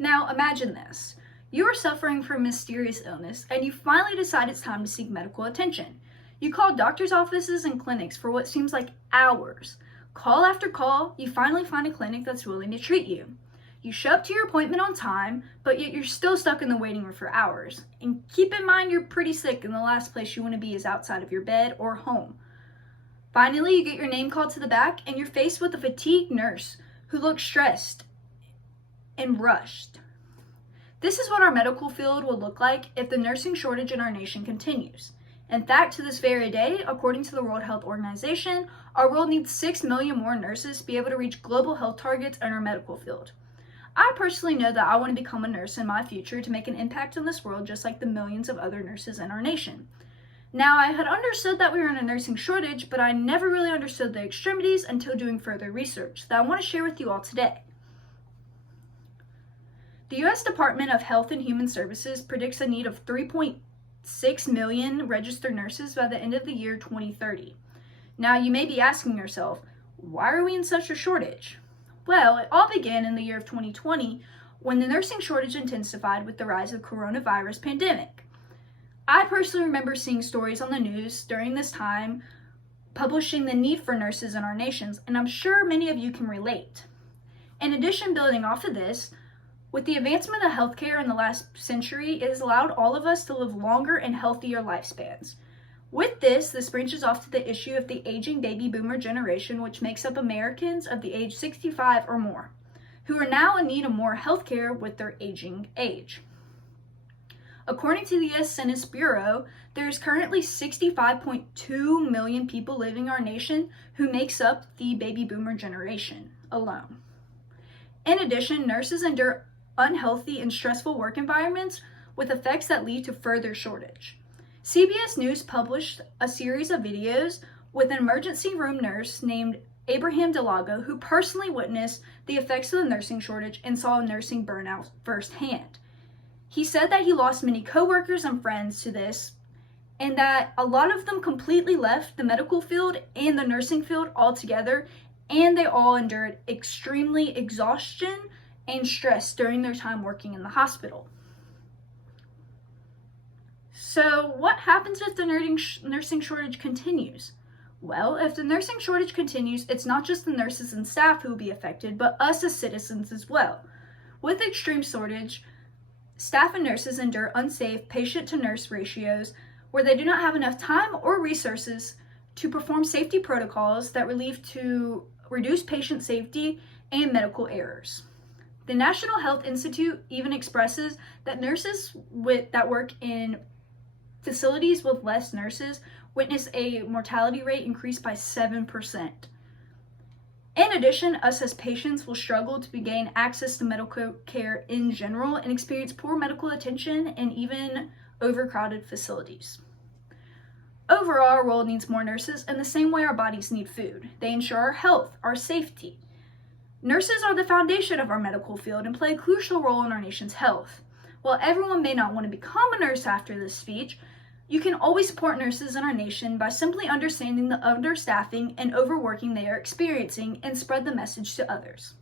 Now imagine this. You are suffering from a mysterious illness and you finally decide it's time to seek medical attention. You call doctors' offices and clinics for what seems like hours. Call after call, you finally find a clinic that's willing to treat you. You show up to your appointment on time, but yet you're still stuck in the waiting room for hours. And keep in mind you're pretty sick and the last place you want to be is outside of your bed or home. Finally, you get your name called to the back and you're faced with a fatigued nurse who looks stressed and rushed. This is what our medical field will look like if the nursing shortage in our nation continues. In fact, to this very day, according to the World Health Organization, our world needs 6 million more nurses to be able to reach global health targets in our medical field. I personally know that I want to become a nurse in my future to make an impact in this world just like the millions of other nurses in our nation. Now, I had understood that we were in a nursing shortage, but I never really understood the extremities until doing further research that I want to share with you all today. The U.S. Department of Health and Human Services predicts a need of 3.6 million registered nurses by the end of the year 2030. Now, you may be asking yourself, why are we in such a shortage? Well, it all began in the year of 2020 when the nursing shortage intensified with the rise of the coronavirus pandemic. I personally remember seeing stories on the news during this time publishing the need for nurses in our nations, and I'm sure many of you can relate. In addition, building off of this, with the advancement of healthcare in the last century, it has allowed all of us to live longer and healthier lifespans. With this branches off to the issue of the aging baby boomer generation, which makes up Americans of the age 65 or more, who are now in need of more healthcare with their aging age. According to the U.S. Census Bureau, there is currently 65.2 million people living in our nation who makes up the baby boomer generation alone. In addition, nurses endure unhealthy and stressful work environments with effects that lead to further shortage. CBS News published a series of videos with an emergency room nurse named Abraham Delago, who personally witnessed the effects of the nursing shortage and saw nursing burnout firsthand. He said that he lost many coworkers and friends to this, and that a lot of them completely left the medical field and the nursing field altogether, and they all endured extremely exhaustion and stress during their time working in the hospital. So what happens if the nursing shortage continues? Well, if the nursing shortage continues, it's not just the nurses and staff who will be affected, but us as citizens as well. With extreme shortage, staff and nurses endure unsafe patient-to-nurse ratios where they do not have enough time or resources to perform safety protocols that to reduce patient safety and medical errors. The National Health Institute even expresses that nurses that work in facilities with less nurses witness a mortality rate increase by 7%. In addition, us as patients will struggle to gain access to medical care in general and experience poor medical attention and even overcrowded facilities. Overall, our world needs more nurses in the same way our bodies need food. They ensure our health, our safety. Nurses are the foundation of our medical field and play a crucial role in our nation's health. While everyone may not want to become a nurse after this speech, you can always support nurses in our nation by simply understanding the understaffing and overworking they are experiencing and spread the message to others.